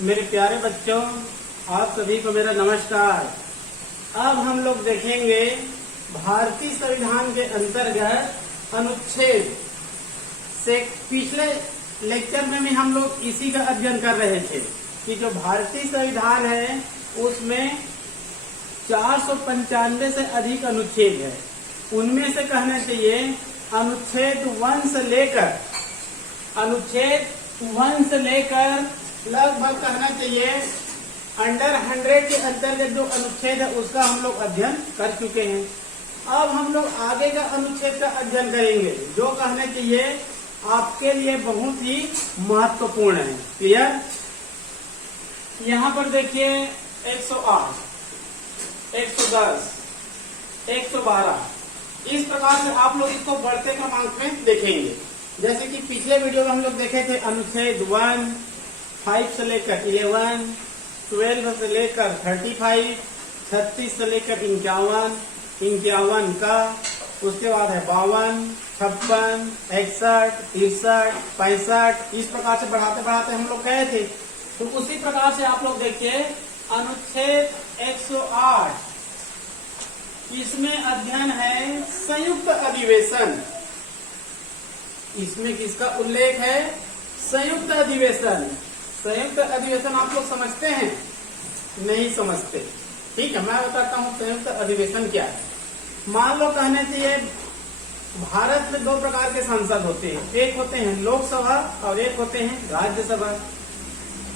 मेरे प्यारे बच्चों, आप सभी को मेरा नमस्कार। अब हम लोग देखेंगे भारतीय संविधान के अंतर्गत अनुच्छेद से। पिछले लेक्चर में भी हम लोग इसी का अध्ययन कर रहे थे कि जो भारतीय संविधान है उसमें 495 से अधिक अनुच्छेद है। उनमें से कहना चाहिए अनुच्छेद 1 से लेकर लगभग कहना चाहिए अंडर 100 के अंतर्गत जो अनुच्छेद है उसका हम लोग अध्ययन कर चुके हैं। अब हम लोग आगे का अनुच्छेद का अध्ययन करेंगे जो कहना चाहिए आपके लिए बहुत ही महत्वपूर्ण है। क्लियर? यहाँ पर देखिए 108, 110, 112 इस प्रकार से आप लोग इसको बढ़ते क्रमांक में देखेंगे। जैसे कि पिछले वीडियो में हम लोग देखे थे अनुच्छेद 1, 5 से लेकर 11, 12 से लेकर 35, 36 से लेकर 51 का, उसके बाद है 52, 56, 61, 63, 65 इस प्रकार से बढ़ाते बढ़ाते हम लोग गए थे। तो उसी प्रकार से आप लोग देखिए अनुच्छेद 108 इसमें अध्ययन है संयुक्त अधिवेशन। इसमें किसका उल्लेख है? संयुक्त अधिवेशन। संयुक्त अधिवेशन आप लोग समझते हैं? नहीं समझते? ठीक है, मैं बताता हूँ संयुक्त अधिवेशन क्या है। मान लो कहने चाहिए भारत में 2 प्रकार के सांसद होते हैं, एक होते हैं लोकसभा और एक होते हैं राज्यसभा।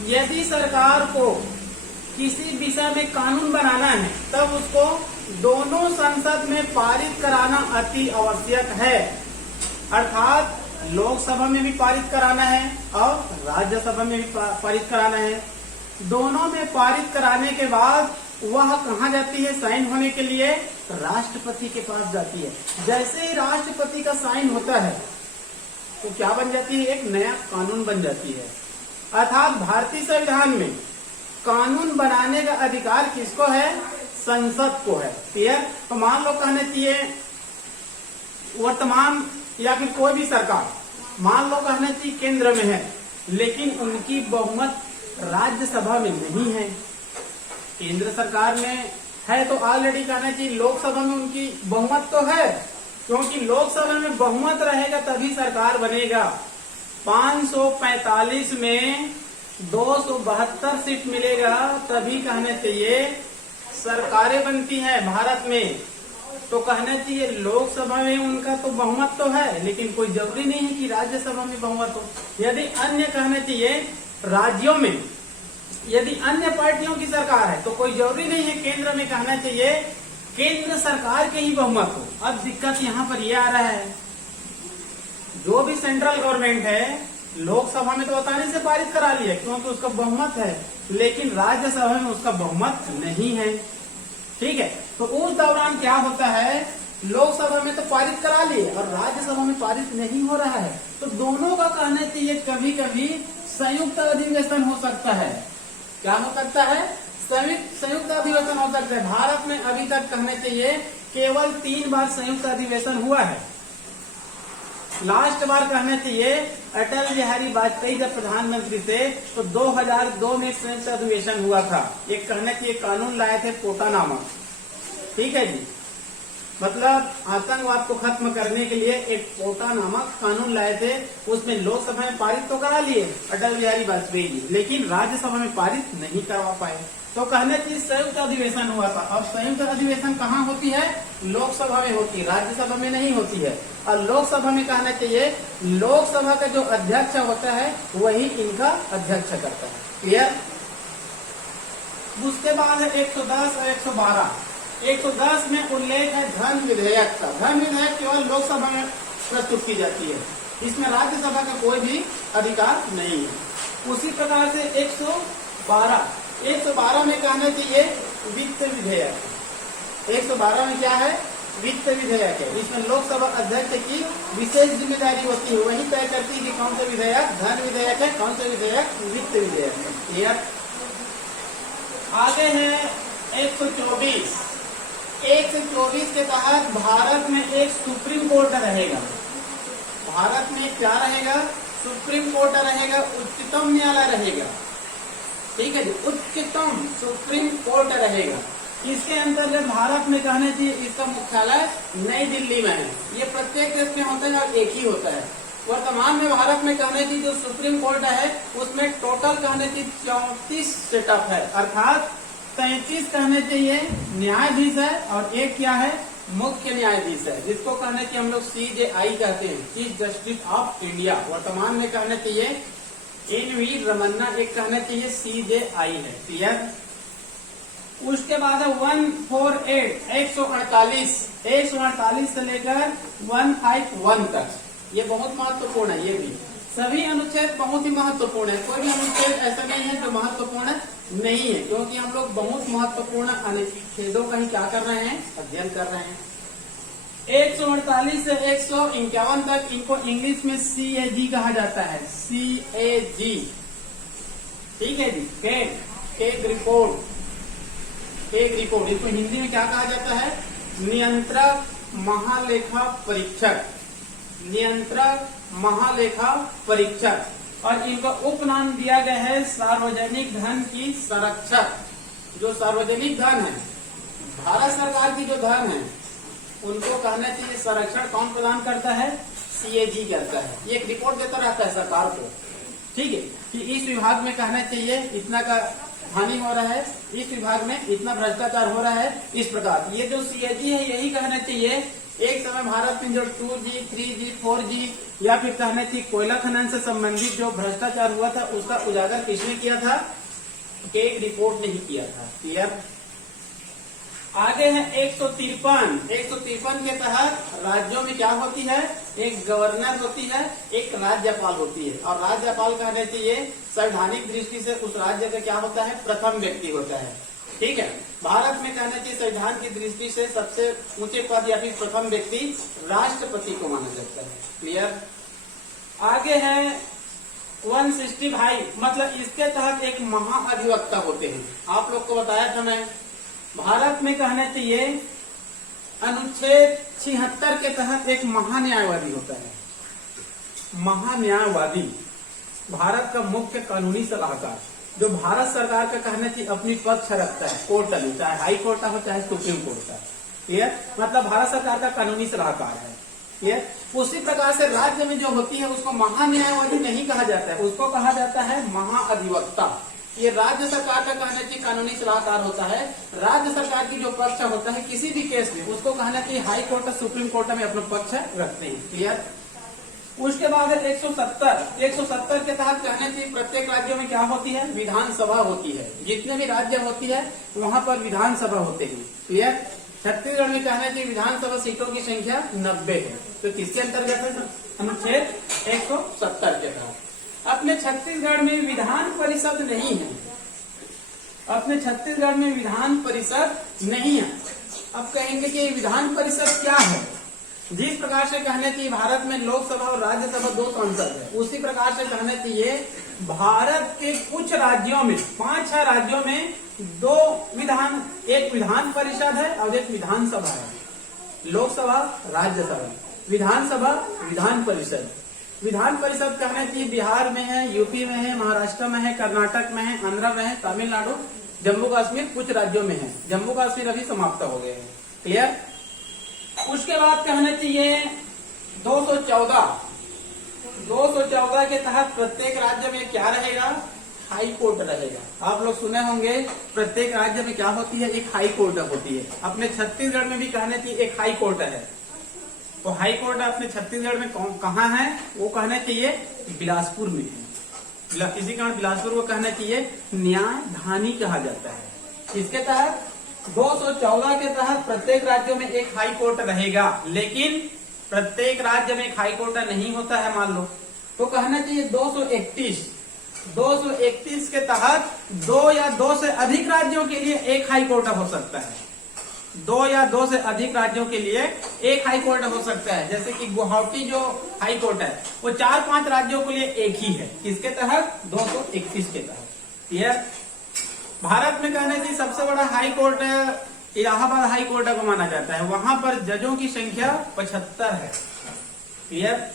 यदि सरकार को किसी विषय में कानून बनाना है तब उसको दोनों संसद में पारित कराना अति आवश्यक है। अर्थात लोकसभा में भी पारित कराना है और राज्यसभा में भी पारित कराना है। दोनों में पारित कराने के बाद वह कहाँ जाती है साइन होने के लिए? राष्ट्रपति के पास जाती है। जैसे ही राष्ट्रपति का साइन होता है तो क्या बन जाती है? एक नया कानून बन जाती है। अर्थात भारतीय संविधान में कानून बनाने का अधिकार किसको है? संसद को है। क्लियर? तो मान लो कहने चाहिए वर्तमान या फिर कोई भी सरकार मान लो कहना चाहिए केंद्र में है लेकिन उनकी बहुमत राज्यसभा में नहीं है। केंद्र सरकार में है तो ऑलरेडी कहना चाहिए लोकसभा में उनकी बहुमत तो है, क्योंकि लोकसभा में बहुमत रहेगा तभी सरकार बनेगा। 545 में 272 सीट मिलेगा तभी कहना चाहिए सरकारें बनती हैं भारत में। तो कहना चाहिए लोकसभा में उनका तो बहुमत तो है लेकिन कोई जरूरी नहीं है कि राज्यसभा में बहुमत हो। यदि अन्य कहना चाहिए राज्यों में यदि अन्य पार्टियों की सरकार है तो कोई जरूरी नहीं है केंद्र में कहना चाहिए केंद्र सरकार के ही बहुमत हो। अब दिक्कत यहाँ पर यह आ रहा है, जो भी सेंट्रल गवर्नमेंट है लोकसभा में तो आसानी से पारित करा लिया क्योंकि उसका बहुमत है, लेकिन राज्यसभा में उसका बहुमत नहीं है। ठीक है, तो उस दौरान क्या होता है, लोकसभा में तो पारित करा लिए और राज्यसभा में पारित नहीं हो रहा है, तो दोनों का कहना चाहिए कभी कभी संयुक्त अधिवेशन हो सकता है। क्या हो सकता है? संयुक्त अधिवेशन हो सकता है। भारत में अभी तक कहना चाहिए केवल 3 बार संयुक्त अधिवेशन हुआ है। लास्ट बार कहना चाहिए अटल बिहारी वाजपेयी जब प्रधानमंत्री थे तो 2002 में संयुक्त अधिवेशन हुआ था। एक कहना चाहिए कानून लाए थे पोटा नामक। ठीक है जी, मतलब आतंकवाद को खत्म करने के लिए एक पोटा नामक कानून लाए थे। उसमें लोकसभा में पारित तो करा लिए अटल बिहारी वाजपेयी जी, लेकिन राज्यसभा में पारित नहीं करवा पाए। तो कहना चाहिए संयुक्त अधिवेशन हुआ था। अब संयुक्त अधिवेशन कहाँ होती है? लोकसभा में होती है, राज्यसभा में नहीं होती है। और लोकसभा में कहना चाहिए लोकसभा का जो अध्यक्ष होता है वही इनका अध्यक्ष करता है। क्लियर? उसके बाद है 110 और 112। 110 में उल्लेख है धन विधेयक का। धन विधेयक केवल लोकसभा में प्रस्तुत की जाती है, इसमें राज्यसभा का कोई भी अधिकार नहीं है। उसी प्रकार से 112 में कहना चाहिए वित्त विधेयक। 112 में क्या है? वित्त विधेयक है। इसमें लोकसभा अध्यक्ष की विशेष जिम्मेदारी होती है, वही तय करती है कि कौन सा विधेयक धन विधेयक है, कौन सा विधेयक वित्त विधेयक है। क्लियर? आगे है 124। 124 के तहत भारत में एक सुप्रीम कोर्ट रहेगा। भारत में क्या रहेगा? सुप्रीम कोर्ट रहेगा, उच्चतम न्यायालय रहेगा। ठीक है जी, उच्चतम सुप्रीम कोर्ट रहेगा। इसके अंतर्गत भारत में कहने चाहिए इसका मुख्यालय नई दिल्ली में है। ये प्रत्येक देश में होता है और एक ही होता है। वर्तमान में भारत में कहने चाहिए जो सुप्रीम कोर्ट है उसमें टोटल कहने चाहिए 34 सेटअप है, अर्थात 33 कहने चाहिए न्यायाधीश है और एक क्या है, मुख्य न्यायाधीश है, जिसको कहने चाहिए हम लोग CJI कहते हैं, चीफ जस्टिस ऑफ इंडिया। वर्तमान में कहने चाहिए NV रमन्ना एक कहने चाहिए CJI है। क्लियर। उसके बाद है 148 148 से लेकर 151 तक, ये बहुत महत्वपूर्ण है। ये भी सभी अनुच्छेद बहुत ही महत्वपूर्ण है, कोई भी अनुच्छेद ऐसा नहीं है जो महत्वपूर्ण नहीं है, क्योंकि हम लोग बहुत महत्वपूर्ण अनुच्छेदों का ही क्या कर रहे हैं, अध्ययन कर रहे हैं। 148 से 151 तक इनको इंग्लिश में CAG कहा जाता है, CAG। ठीक है जी। केग रिपोर्ट, इसको हिंदी में क्या कहा जाता है, नियंत्रक महालेखा परीक्षक, नियंत्रक महालेखा परीक्षक। और इनका उपनाम दिया गया है सार्वजनिक धन की संरक्षक। जो सार्वजनिक धन है, भारत सरकार की जो धन है, उनको कहना चाहिए संरक्षण कौन प्रदान करता है, CAG करता है। ये एक रिपोर्ट देता रहता है सरकार को, ठीक है, कि इस विभाग में कहना चाहिए इतना का हानि हो रहा है, इस विभाग में इतना भ्रष्टाचार हो रहा है, इस प्रकार। ये जो CAG है यही कहना चाहिए एक समय भारत में जो 2G, 3G, 4G या फिर कहना चाहिए कोयला खनन से संबंधित जो भ्रष्टाचार हुआ था उसका उजागर किसने किया था, केग रिपोर्ट ने ही किया था। क्लियर। आगे है 153 के तहत राज्यों में क्या होती है, एक गवर्नर होती है, एक राज्यपाल होती है। और राज्यपाल कहने चाहिए संवैधानिक दृष्टि से उस राज्य का क्या होता है, प्रथम व्यक्ति होता है। ठीक है। भारत में कहना चाहिए संविधान की दृष्टि से सबसे ऊंचे पद या फिर प्रथम व्यक्ति राष्ट्रपति को माना जाता है। क्लियर। आगे है 165, मतलब इसके तहत एक महाअधिवक्ता होते हैं। आप लोग को बताया था मैं, भारत में कहना चाहिए अनुच्छेद 76 के तहत एक महान्यायवादी होता है। महान्यायवादी भारत का मुख्य कानूनी सलाहकार, जो भारत सरकार का कहना चाहिए अपनी पक्ष रखता है कोर्ट में, चाहे हाई कोर्ट हो चाहे सुप्रीम कोर्ट का। क्लियर। मतलब भारत सरकार का कानूनी सलाहकार है। क्लियर। उसी प्रकार से राज्य में जो होती है उसको महान्यायवादी नहीं कहा जाता है, उसको कहा जाता है महाअधिवक्ता। ये राज्य सरकार का कहना चाहिए कानूनी सलाहकार होता है। राज्य सरकार की जो पक्ष होता है किसी भी केस में, उसको कहना चाहिए हाई कोर्ट और सुप्रीम कोर्ट में अपना पक्ष रखते हैं। क्लियर। उसके बाद है 170 के तहत कहने चाहिए प्रत्येक राज्यों में क्या होती है, विधानसभा होती है। जितने भी राज्य होती है वहाँ पर विधानसभा होते हैं। क्लियर। छत्तीसगढ़ में कहना चाहिए विधानसभा सीटों की संख्या 90 है। तो किसके अंतर्गत है, अनुच्छेद 170 के तहत। अपने छत्तीसगढ़ में विधान परिषद नहीं है, अपने छत्तीसगढ़ में विधान परिषद नहीं है। अब कहेंगे कि विधान परिषद क्या है। जिस प्रकार से कहना चाहिए भारत में लोकसभा और राज्यसभा 2 सांसद है, उसी प्रकार से कहना चाहिए भारत के कुछ राज्यों में 5-6 राज्यों में 2 विधान, एक विधान परिषद है और एक विधानसभा है। लोकसभा, राज्यसभा, विधानसभा, विधान परिषद। विधान परिषद कहना चाहिए बिहार में है, यूपी में है, महाराष्ट्र में है, कर्नाटक में है, आंध्र में है, तमिलनाडु, जम्मू कश्मीर कुछ राज्यों में है। जम्मू कश्मीर अभी समाप्त हो गए हैं। क्लियर। उसके बाद कहना चाहिए 214 के तहत प्रत्येक राज्य में क्या रहेगा, हाई कोर्ट रहेगा। आप लोग सुने होंगे प्रत्येक राज्य में क्या होती है, एक हाई कोर्ट होती है। अपने छत्तीसगढ़ में भी कहना चाहिए एक हाई कोर्ट है। तो हाई कोर्ट अपने छत्तीसगढ़ में कहाँ है, वो कहना चाहिए बिलासपुर में है। इसी कारण बिलासपुर को कहना चाहिए न्यायधानी कहा जाता है। इसके तहत 214 के तहत प्रत्येक राज्यों में एक हाई कोर्ट रहेगा, लेकिन प्रत्येक राज्य में एक हाई कोर्ट नहीं होता है मान लो, तो कहना चाहिए 231 के तहत 2 या 2 से अधिक राज्यों के लिए एक हाई कोर्ट हो सकता है। 2 या 2 से अधिक राज्यों के लिए एक हाई कोर्ट हो सकता है। जैसे कि गुवाहाटी जो हाई कोर्ट है वो 4-5 राज्यों के लिए एक ही है। किसके तहत, 231 के तहत। क्लियर। भारत में कहने की सबसे बड़ा high court Allahabad high court को माना जाता है। वहां पर जजों की संख्या 75 है। क्लियर।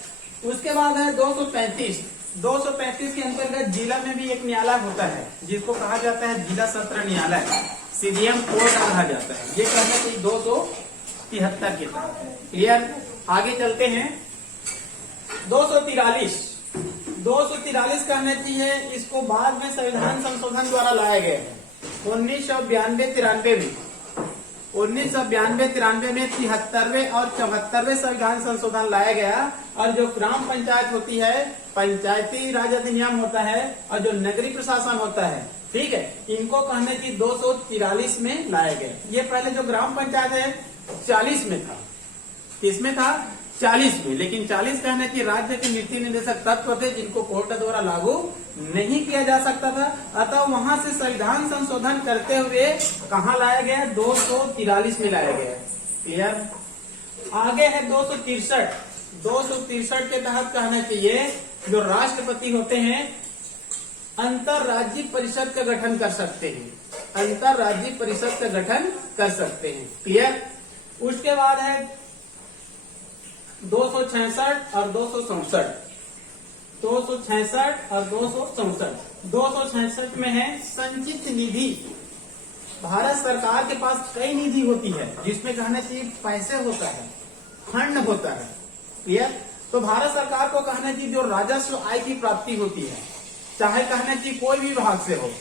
उसके बाद है 235 235 के अंतर्गत जिला में भी एक न्यायालय होता है जिसको कहा जाता है जिला सत्र न्यायालय, सीडीएम कोर्ट कहा जाता है। ये कहना चाहिए 273 के तहत है। क्लियर, आगे चलते हैं। 243 कहना चाहिए, इसको बाद में संविधान संशोधन द्वारा लाया गया है 1992-93 में। 1992-93 में 73वें और 74वें संविधान संशोधन लाया गया। और जो ग्राम पंचायत होती है, पंचायती राज अधिनियम होता है, और जो नगरीय प्रशासन होता है, ठीक है, इनको कहने की 243 में लाया गया। ये पहले जो ग्राम पंचायत है 40 में था, किसमें था? 40 में। लेकिन 40 कहने की राज्य के नीति निर्देशक तत्व थे जिनको कोर्ट द्वारा लागू नहीं किया जा सकता था, अतः वहां से संविधान संशोधन करते हुए कहाँ लाया गया? 243 में लाया गया। क्लियर, आगे है 263 के तहत कहना चाहिए जो राष्ट्रपति होते हैं अंतरराज्यीय परिषद का गठन कर सकते हैं, अंतरराज्यीय परिषद का गठन कर सकते हैं। क्लियर, उसके बाद है 266 और 267। 266 और 267। 266 में है संचित निधि। भारत सरकार के पास कई निधि होती है जिसमें कहना चाहिए पैसे होता है, फंड होता है। क्लियर, तो भारत सरकार को कहना चाहिए जो राजस्व आय की प्राप्ति होती है, चाहे कहना चाहिए कोई भी विभाग से हो,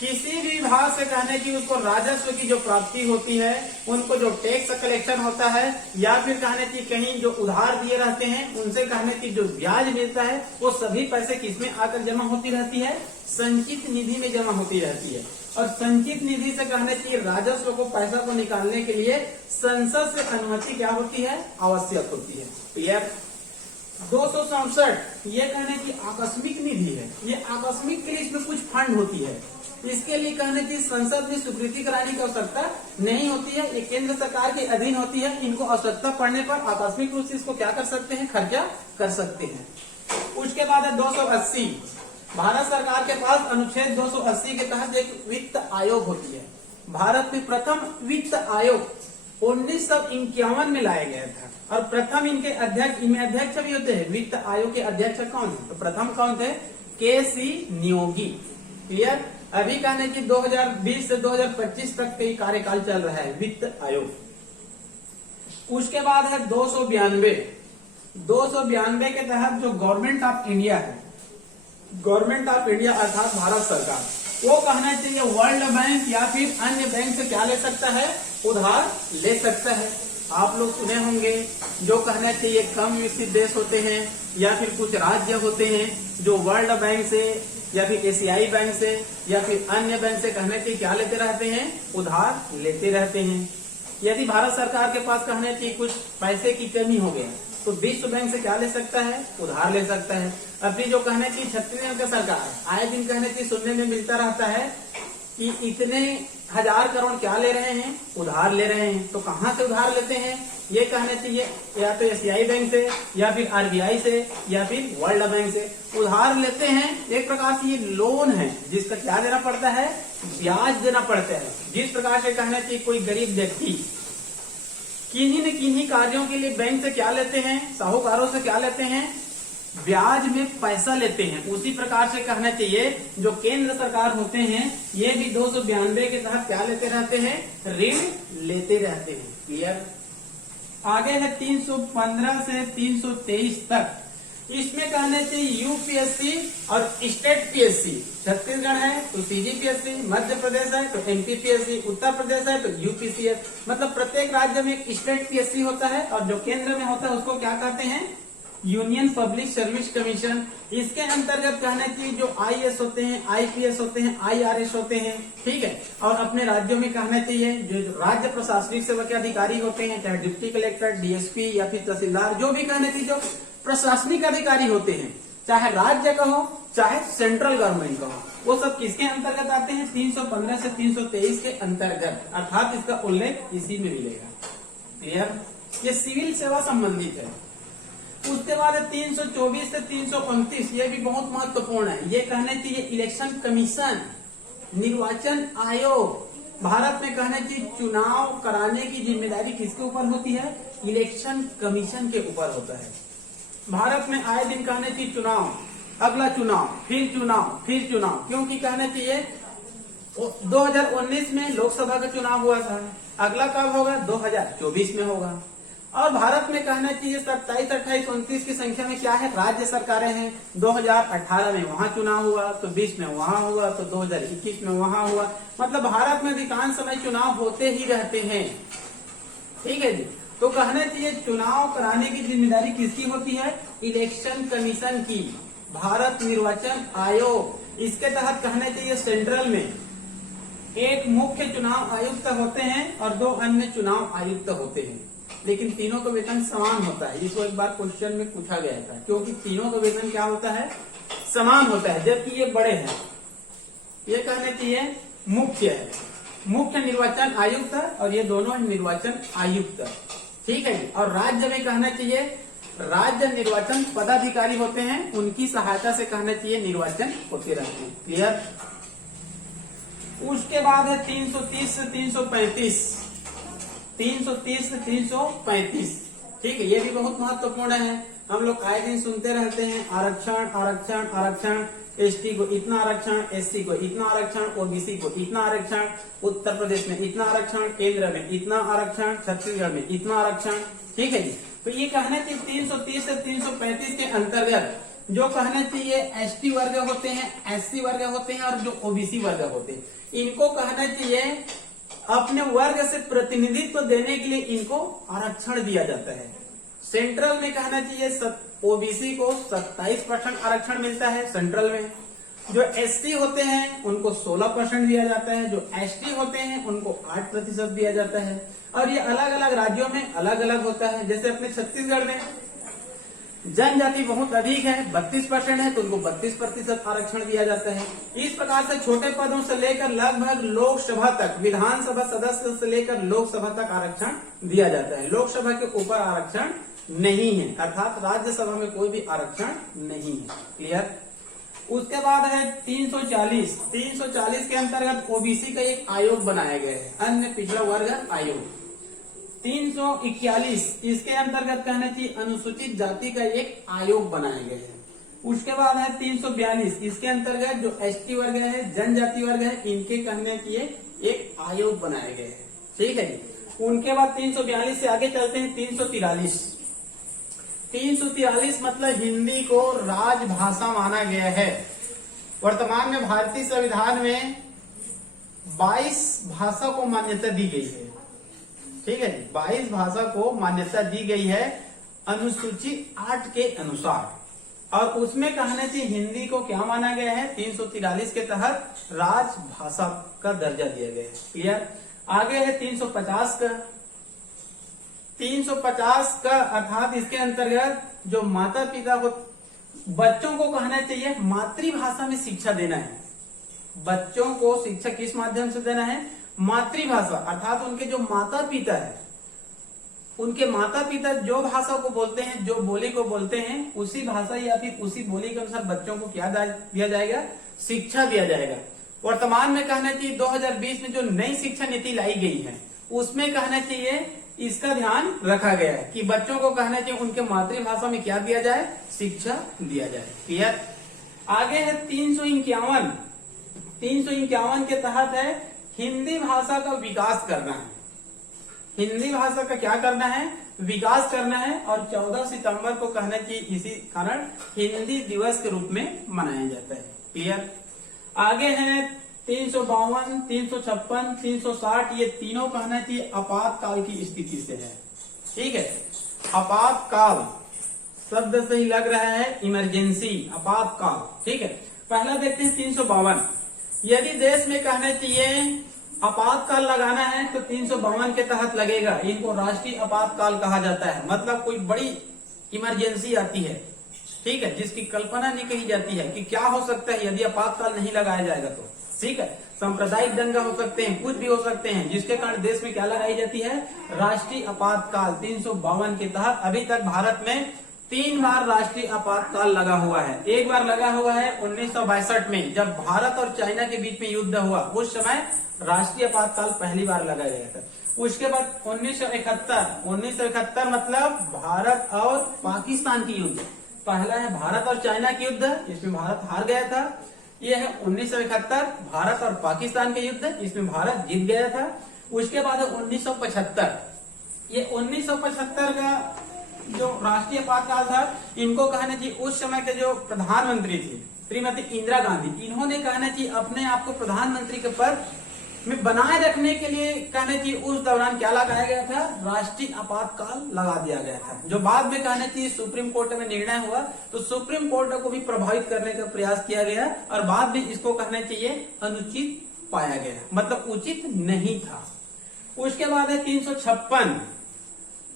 किसी भी विभाग से कहने की उसको राजस्व की जो प्राप्ति होती है, उनको जो टैक्स कलेक्शन होता है, या फिर कहने की कहीं जो उधार दिए रहते हैं उनसे कहने की जो ब्याज मिलता है, वो सभी पैसे किसमें आकर जमा होती रहती है? संचित निधि में जमा होती रहती है। और संचित निधि से कहने की राजस्व को, पैसा को निकालने के लिए संसद से अनुमति क्या होती है? आवश्यक होती है। क्लियर, 267 ये कहने की आकस्मिक निधि है। ये आकस्मिक के लिए इसमें कुछ फंड होती है, इसके लिए कहने की संसद में स्वीकृति कराने की आवश्यकता नहीं होती है, ये केंद्र सरकार के अधीन होती है। इनको आवश्यकता पड़ने पर आकस्मिक रूप से इसको क्या कर सकते हैं? खर्चा कर सकते हैं। उसके बाद है 280। भारत सरकार के पास अनुच्छेद 280 के तहत एक वित्त आयोग होती है। भारत में प्रथम वित्त आयोग 1951 में लाया गया था, और प्रथम इनके अध्यक्ष, इनमें अध्यक्ष भी होते हैं। वित्त आयोग के अध्यक्ष कौन है? तो प्रथम कौन थे? के.सी. नियोगी। क्लियर, अभी कहने की 2020 से 2025 तक का कार्यकाल चल रहा है वित्त आयोग। उसके बाद है 292। 292 के तहत जो गवर्नमेंट ऑफ इंडिया है, गवर्नमेंट ऑफ इंडिया अर्थात भारत सरकार, वो कहना चाहिए वर्ल्ड बैंक या फिर अन्य बैंक से क्या ले सकता है? उधार ले सकता है। आप लोग सुने होंगे जो कहना चाहिए कम विकसित देश होते हैं या फिर कुछ राज्य होते हैं जो वर्ल्ड बैंक से या फिर एशियाई बैंक से या फिर अन्य बैंक से कहने के क्या लेते रहते हैं? उधार लेते रहते हैं। यदि भारत सरकार के पास कहने की कुछ पैसे की कमी हो गया तो विश्व बैंक से क्या ले सकता है? उधार ले सकता है। अभी जो कहने की छत्तीसगढ़ की सरकार आए दिन कहने की सुनने में मिलता रहता है कि इतने 1000 करोड़ क्या ले रहे हैं? उधार ले रहे हैं। तो कहाँ से उधार लेते हैं? ये कहना चाहिए या तो एशियाई बैंक से या फिर आरबीआई से या फिर वर्ल्ड बैंक से उधार लेते हैं। एक प्रकार से ये लोन है जिसका क्या देना पड़ता है? ब्याज देना पड़ता है। जिस प्रकार से कहना चाहिए कोई गरीब व्यक्ति किन्हीं न किन्हीं कार्यों के लिए बैंक से क्या लेते हैं? साहूकारों से क्या लेते हैं? ब्याज में पैसा लेते हैं। उसी प्रकार से कहना चाहिए जो केंद्र सरकार होते हैं ये भी 292 के तहत क्या लेते रहते हैं? ऋण लेते रहते हैं। क्लियर, आगे है 315 से 323 तक। इसमें कहने चाहिए यूपीएससी और स्टेट पीएससी। छत्तीसगढ़ है तो सीजीपीएससी, मध्य प्रदेश है तो एमपीपीएससी, उत्तर प्रदेश है तो यूपीसीएस। मतलब प्रत्येक राज्य में एक स्टेट पीएससी होता है और जो केंद्र में होता है उसको क्या कहते हैं? Union public service commission. इसके अंतर्गत कहना चाहिए जो आईएएस होते हैं, आईपीएस होते हैं, आईआरएस होते हैं, ठीक है। और अपने राज्यों में कहना चाहिए जो राज्य प्रशासनिक सेवा के अधिकारी होते हैं, चाहे डिप्टी कलेक्टर, डीएसपी या फिर तहसीलदार, जो भी कहना चाहिए जो प्रशासनिक अधिकारी होते हैं, चाहे राज्य का हो चाहे सेंट्रल गवर्नमेंट का हो, वो सब किसके अंतर्गत आते हैं? 315 से 323 के अंतर्गत, अर्थात इसका उल्लेख इसी में मिलेगा। क्लियर, ये सिविल सेवा संबंधित है। उसके बाद 324 से 329, ये भी बहुत महत्वपूर्ण है। ये कहने चाहिए इलेक्शन कमीशन, निर्वाचन आयोग। भारत में कहने चाहिए चुनाव कराने की जिम्मेदारी किसके ऊपर होती है? इलेक्शन कमीशन के ऊपर होता है। भारत में आए दिन कहने चाहिए चुनाव अगला चुनाव, फिर चुनाव, फिर चुनाव, क्योंकि कहना चाहिए 2019 में लोकसभा का चुनाव हुआ था, अगला कब होगा? 2024 में होगा। और भारत में कहना चाहिए 27, 28, 29 की संख्या में क्या है? राज्य सरकारें हैं। 2018 में वहां चुनाव हुआ, तो 20 में वहां हुआ, तो 2021 में वहां हुआ। मतलब भारत में अधिकांश समय चुनाव होते ही रहते हैं। ठीक है जी। तो कहना चाहिए चुनाव कराने की जिम्मेदारी किसकी होती है? इलेक्शन कमीशन की, भारत निर्वाचन आयोग। इसके तहत कहना चाहिए सेंट्रल में एक मुख्य चुनाव आयुक्त होते हैं और 2 अन्य चुनाव आयुक्त होते हैं, लेकिन तीनों का वेतन समान होता है। इसको एक बार क्वेश्चन में पूछा गया था, क्योंकि तीनों का वेतन क्या होता है? समान होता है, जबकि ये बड़े हैं। ये कहने चाहिए मुख्य है, मुख्य निर्वाचन आयुक्त और ये दोनों निर्वाचन आयुक्त। ठीक है। और राज्य में कहना चाहिए राज्य निर्वाचन पदाधिकारी होते हैं, उनकी सहायता से कहना चाहिए निर्वाचन होते रहते हैं। क्लियर। उसके बाद है 330 से 335, 330 से 335। ठीक है, ये भी बहुत महत्वपूर्ण है। हम लोग आए दिन सुनते रहते हैं आरक्षण आरक्षण आरक्षण, एसटी को इतना आरक्षण, एससी को इतना आरक्षण, ओबीसी को इतना आरक्षण, उत्तर प्रदेश में इतना आरक्षण, केंद्र में इतना आरक्षण, छत्तीसगढ़ में इतना आरक्षण। ठीक है जी। तो ये कहना चाहिए 330 से 335 के अंतर्गत जो कहना चाहिए एसटी वर्ग होते हैं, एससी वर्ग होते हैं और जो ओबीसी वर्ग होते हैं, इनको कहना चाहिए अपने वर्ग से प्रतिनिधित्व देने के लिए इनको आरक्षण दिया जाता है। सेंट्रल में कहना चाहिए ओबीसी को 27% आरक्षण मिलता है सेंट्रल में। जो एससी होते हैं उनको 16% दिया जाता है, जो एसटी होते हैं उनको 8% दिया जाता है। और ये अलग अलग राज्यों में अलग अलग होता है। जैसे अपने छत्तीसगढ़ में जनजाति बहुत अधिक है, 32% है, तो उनको 32% आरक्षण दिया जाता है। इस प्रकार से छोटे पदों से लेकर लगभग लोकसभा तक, विधानसभा सदस्य से लेकर लोकसभा तक आरक्षण दिया जाता है। लोकसभा के ऊपर आरक्षण नहीं है, अर्थात राज्यसभा में कोई भी आरक्षण नहीं है। क्लियर। उसके बाद है 340, 340 के अंतर्गत ओबीसी का एक आयोग बनाया गया है, अन्य पिछड़ा वर्ग आयोग। 341 इसके अंतर्गत कहना चाहिए अनुसूचित जाति का एक आयोग बनाया गया है। उसके बाद है 342 इसके अंतर्गत जो एसटी वर्ग है, जनजाति वर्ग है, इनके कहने के एक आयोग बनाया गया है। ठीक है जी। उनके बाद 342 से आगे चलते हैं 343। 343 मतलब हिंदी को राजभाषा माना गया है। वर्तमान में भारतीय संविधान में 22 भाषा को मान्यता दी गई है। ठीक है, 22 भाषा को मान्यता दी गई है अनुसूची 8 के अनुसार, और उसमें कहना चाहिए हिंदी को क्या माना गया है? 343 के तहत राजभाषा का दर्जा दिया गया है। क्लियर। आगे है 350 का। 350 का अर्थात इसके अंतर्गत जो माता पिता को, बच्चों को कहना चाहिए मातृभाषा में शिक्षा देना है। बच्चों को शिक्षा किस माध्यम से देना है? मातृभाषा, अर्थात उनके जो माता पिता है, उनके माता पिता जो भाषा को बोलते हैं, जो बोली को बोलते हैं, उसी भाषा या फिर उसी बोली के अनुसार बच्चों को क्या दिया जाएगा? शिक्षा दिया जाएगा। वर्तमान में कहना चाहिए 2020 में जो नई शिक्षा नीति लाई गई है, उसमें कहना चाहिए इसका ध्यान रखा गया है कि बच्चों को कहना चाहिए उनके मातृभाषा में क्या दिया जाए? शिक्षा दिया जाए। क्लियर। आगे है 351। 351 के तहत है हिंदी भाषा का विकास करना है। हिंदी भाषा का क्या करना है? विकास करना है। और 14 सितंबर को कहना चाहिए इसी कारण हिंदी दिवस के रूप में मनाया जाता है। क्लियर। आगे है 352, 356, 360, ये तीनों कहना चाहिए आपातकाल की स्थिति से है। ठीक है, आपातकाल शब्द से ही लग रहा है इमरजेंसी, आपातकाल। ठीक है, पहला देखते हैं 352। यदि देश में कहना चाहिए आपातकाल लगाना है तो 352 के तहत लगेगा। इनको राष्ट्रीय आपातकाल कहा जाता है। मतलब कोई बड़ी इमरजेंसी आती है, ठीक है, जिसकी कल्पना नहीं कही जाती है कि क्या हो सकता है यदि आपातकाल नहीं लगाया जाएगा तो। ठीक है, सांप्रदायिक दंगा हो सकते हैं, कुछ भी हो सकते हैं, जिसके कारण देश में क्या लगाई जाती है? राष्ट्रीय आपातकाल। 352 के तहत अभी तक भारत में 3 बार राष्ट्रीय आपातकाल लगा हुआ है। एक बार लगा हुआ है 1962 में, जब भारत और चाइना के बीच में युद्ध हुआ, उस समय राष्ट्रीय आपातकाल पहली बार लगाया गया था। उसके बाद 1971 मतलब भारत और पाकिस्तान की युद्ध, पहला है भारत और चाइना की युद्ध, इसमें भारत हार गया था। ये है 1971 भारत और पाकिस्तान के युद्ध, इसमें भारत जीत गया था। उसके बाद है 1975, ये 1975 का जो राष्ट्रीय आपातकाल था, इनको कहना चाहिए उस समय के जो प्रधानमंत्री थी श्रीमती इंदिरा गांधी, इन्होंने कहना चाहिए अपने आप को प्रधानमंत्री के पद में बनाए रखने के लिए कहना चाहिए उस दौरान क्या लगाया गया था, राष्ट्रीय आपातकाल लगा दिया गया था, जो बाद में कहना चाहिए सुप्रीम कोर्ट में निर्णय हुआ तो सुप्रीम कोर्ट को भी प्रभावित करने का प्रयास किया गया और बाद में इसको कहना चाहिए अनुचित पाया गया, मतलब उचित नहीं था। उसके बाद है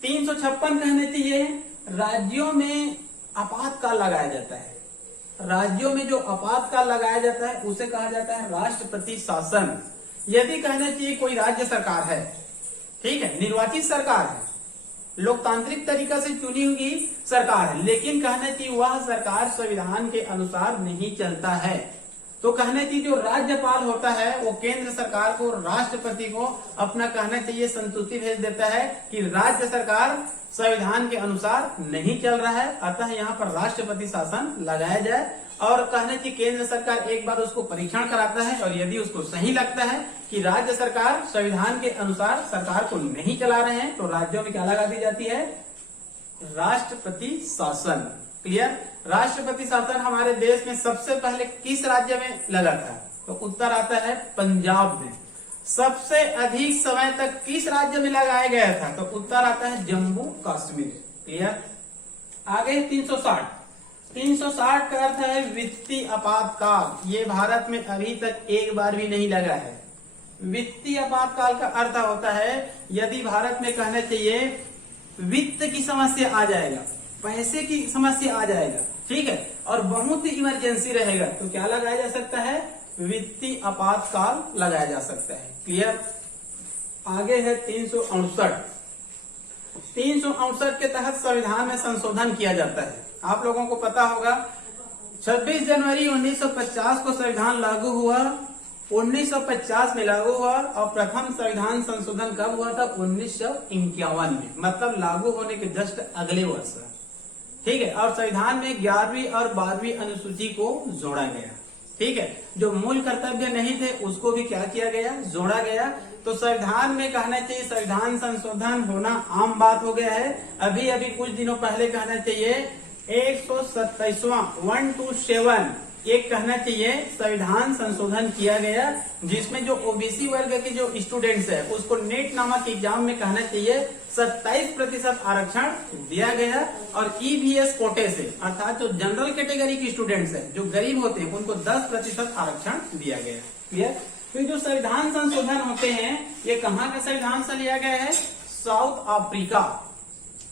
356 कहने चाहिए राज्यों में आपातकाल लगाया जाता है। राज्यों में जो आपातकाल लगाया जाता है उसे कहा जाता है राष्ट्रपति शासन। यदि कहना चाहिए कोई राज्य सरकार है, ठीक है, निर्वाचित सरकार है, लोकतांत्रिक तरीका से चुनी हुई सरकार है, लेकिन कहना चाहिए वह सरकार संविधान के अनुसार नहीं चलता है, तो कहना चाहिए जो राज्यपाल होता है वो केंद्र सरकार को, राष्ट्रपति को अपना कहना चाहिए संतुष्टि भेज देता है कि राज्य सरकार संविधान के अनुसार नहीं चल रहा है, अतः यहाँ पर राष्ट्रपति शासन लगाया जाए। और कहना चाहिए केंद्र सरकार एक बार उसको परीक्षण कराता है और यदि उसको सही लगता है कि राज्य सरकार संविधान के अनुसार सरकार को नहीं चला रहे हैं तो राज्यों में क्या लगा दी जाती है, राष्ट्रपति शासन। क्लियर। राष्ट्रपति शासन हमारे देश में सबसे पहले किस राज्य में लगा था, तो उत्तर आता है पंजाब में। सबसे अधिक समय तक किस राज्य में लगाया गया था, तो उत्तर आता है जम्मू कश्मीर। क्लियर। आगे 360 का अर्थ है वित्तीय आपातकाल। ये भारत में अभी तक एक बार भी नहीं लगा है। वित्तीय आपातकाल का अर्थ होता है यदि भारत में कहना चाहिए वित्त की समस्या आ जाएगा, पैसे की समस्या आ जाएगा, ठीक है, और बहुत ही इमरजेंसी रहेगा तो क्या लगाया जा सकता है, वित्तीय आपातकाल लगाया जा सकता है। क्लियर। आगे है 368 के तहत संविधान में संशोधन किया जाता है। आप लोगों को पता होगा 26 जनवरी 1950 को संविधान लागू हुआ, 1950 में लागू हुआ और प्रथम संविधान संशोधन कब हुआ था, 1951 में, मतलब लागू होने के जस्ट अगले वर्ष, ठीक है। और संविधान में 11वीं और 12वीं अनुसूची को जोड़ा गया, ठीक है। जो मूल कर्तव्य नहीं थे उसको भी क्या किया गया, जोड़ा गया। तो संविधान में कहना चाहिए संविधान संशोधन होना आम बात हो गया है। अभी अभी कुछ दिनों पहले कहना चाहिए 127वां 127 एक कहना चाहिए संविधान संशोधन किया गया, जिसमें जो ओबीसी वर्ग के जो स्टूडेंट्स है उसको नेट नामक एग्जाम में कहना चाहिए 27% आरक्षण दिया गया और ईवीएस कोटे से, अर्थात जो जनरल कैटेगरी के स्टूडेंट्स है जो गरीब होते हैं उनको 10% आरक्षण दिया गया। क्लियर। तो जो संविधान संशोधन होते हैं ये कहाँ का संविधान से लिया गया है, साउथ अफ्रीका,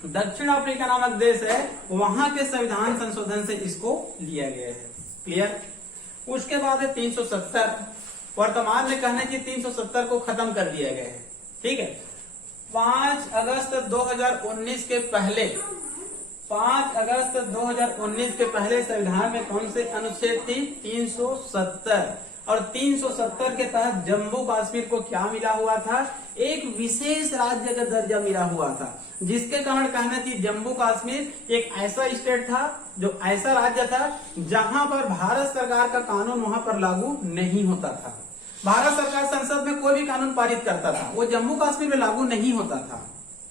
दक्षिण अफ्रीका नामक देश है, वहां के संविधान संशोधन से इसको लिया गया है। क्लियर। उसके बाद है 370, वर्तमान में कहना चाहिए 370 को खत्म कर दिया गया है, ठीक है। 5 अगस्त 2019 के पहले, 5 अगस्त 2019 के पहले संविधान में कौन से अनुच्छेद थी, 370, और 370 के तहत जम्मू कश्मीर को क्या मिला हुआ था, एक विशेष राज्य का दर्जा मिला हुआ था, जिसके कारण कहना चाहिए जम्मू कश्मीर एक ऐसा स्टेट था, जो ऐसा राज्य था जहां पर भारत सरकार का कानून वहां पर लागू नहीं होता था। भारत सरकार संसद में कोई भी कानून पारित करता था वो जम्मू कश्मीर में लागू नहीं होता था,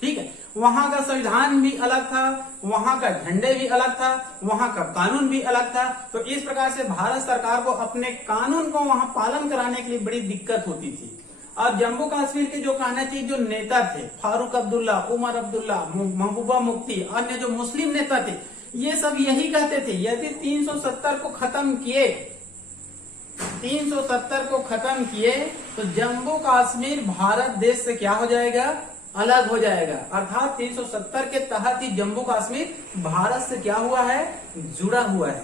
ठीक है। वहां का संविधान भी अलग था, वहां का झंडे भी अलग था, वहां का कानून भी अलग था। तो इस प्रकार से भारत सरकार को अपने कानून को वहां पालन कराने के लिए बड़ी दिक्कत होती थी। और जम्मू कश्मीर के जो कहना चाहिए जो नेता थे, फारूक अब्दुल्ला, उमर अब्दुल्ला, महबूबा मुफ्ती, अन्य जो मुस्लिम नेता थे, ये सब यही कहते थे यदि 370 को खत्म किए, 370 को खत्म किए तो जम्मू कश्मीर भारत देश से क्या हो जाएगा, अलग हो जाएगा। अर्थात 370 के तहत ही जम्मू कश्मीर भारत से क्या हुआ है, जुड़ा हुआ है,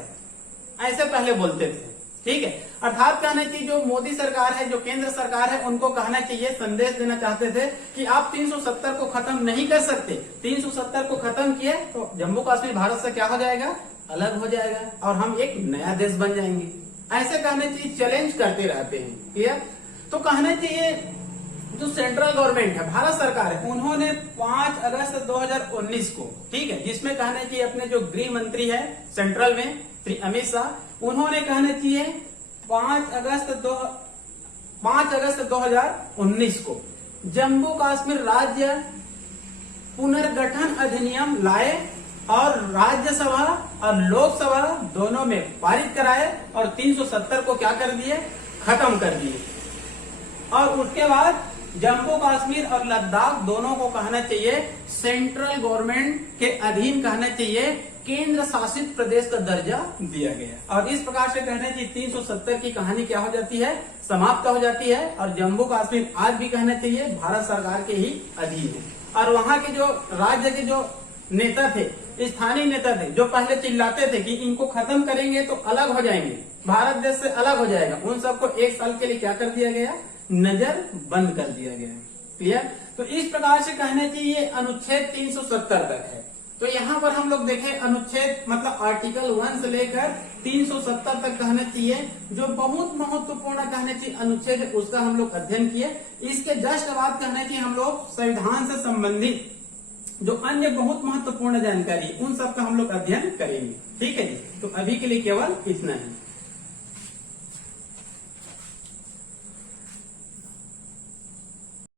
ऐसे पहले बोलते थे, ठीक है। अर्थात कहना चाहिए जो मोदी सरकार है, जो केंद्र सरकार है, उनको कहना चाहिए, संदेश देना चाहते थे कि आप 370 को खत्म नहीं कर सकते, 370 को खत्म किए तो जम्मू कश्मीर भारत से क्या हो जाएगा, अलग हो जाएगा और हम एक नया देश बन जाएंगे। ऐसे कहना चाहिए चैलेंज करते रहते हैं। क्लियर। तो कहना चाहिए जो सेंट्रल गवर्नमेंट है, भारत सरकार है, उन्होंने 5 अगस्त 2019 को, ठीक है, जिसमें कहना चाहिए अपने जो गृह मंत्री है सेंट्रल में श्री अमित शाह, उन्होंने कहना चाहिए 5 अगस्त 2019 को जम्मू कश्मीर राज्य पुनर्गठन अधिनियम लाए और राज्यसभा और लोकसभा दोनों में पारित कराए और 370 को क्या कर दिए, खत्म कर दिए। और उसके बाद जम्मू कश्मीर और लद्दाख दोनों को कहना चाहिए सेंट्रल गवर्नमेंट के अधीन, कहना चाहिए केंद्र शासित प्रदेश का दर्जा दिया गया। और इस प्रकार से कहना चाहिए 370 की कहानी क्या हो जाती है, समाप्त हो जाती है। और जम्मू कश्मीर आज भी कहना चाहिए भारत सरकार के ही अधीन है। और वहां के जो राज्य के जो नेता थे, स्थानीय नेता थे, जो पहले चिल्लाते थे कि इनको खत्म करेंगे तो अलग हो जाएंगे, भारत देश से अलग हो जाएगा, उन सबको 1 साल के लिए क्या कर दिया गया, नजर बंद कर दिया गया। क्लियर? तो इस प्रकार से कहना चाहिए अनुच्छेद 370 तक है। तो यहाँ पर हम लोग देखें अनुच्छेद मतलब आर्टिकल 1 से लेकर 370 तक कहना चाहिए, जो बहुत महत्वपूर्ण कहना चाहिए अनुच्छेद है, उसका हम लोग अध्ययन किए। इसके जस्ट बाद कहना चाहिए हम लोग संविधान से संबंधित जो अन्य बहुत महत्वपूर्ण जानकारी उन सब का हम लोग अध्ययन करेंगे। ठीक है जी, तो अभी के लिए केवल इतना ही।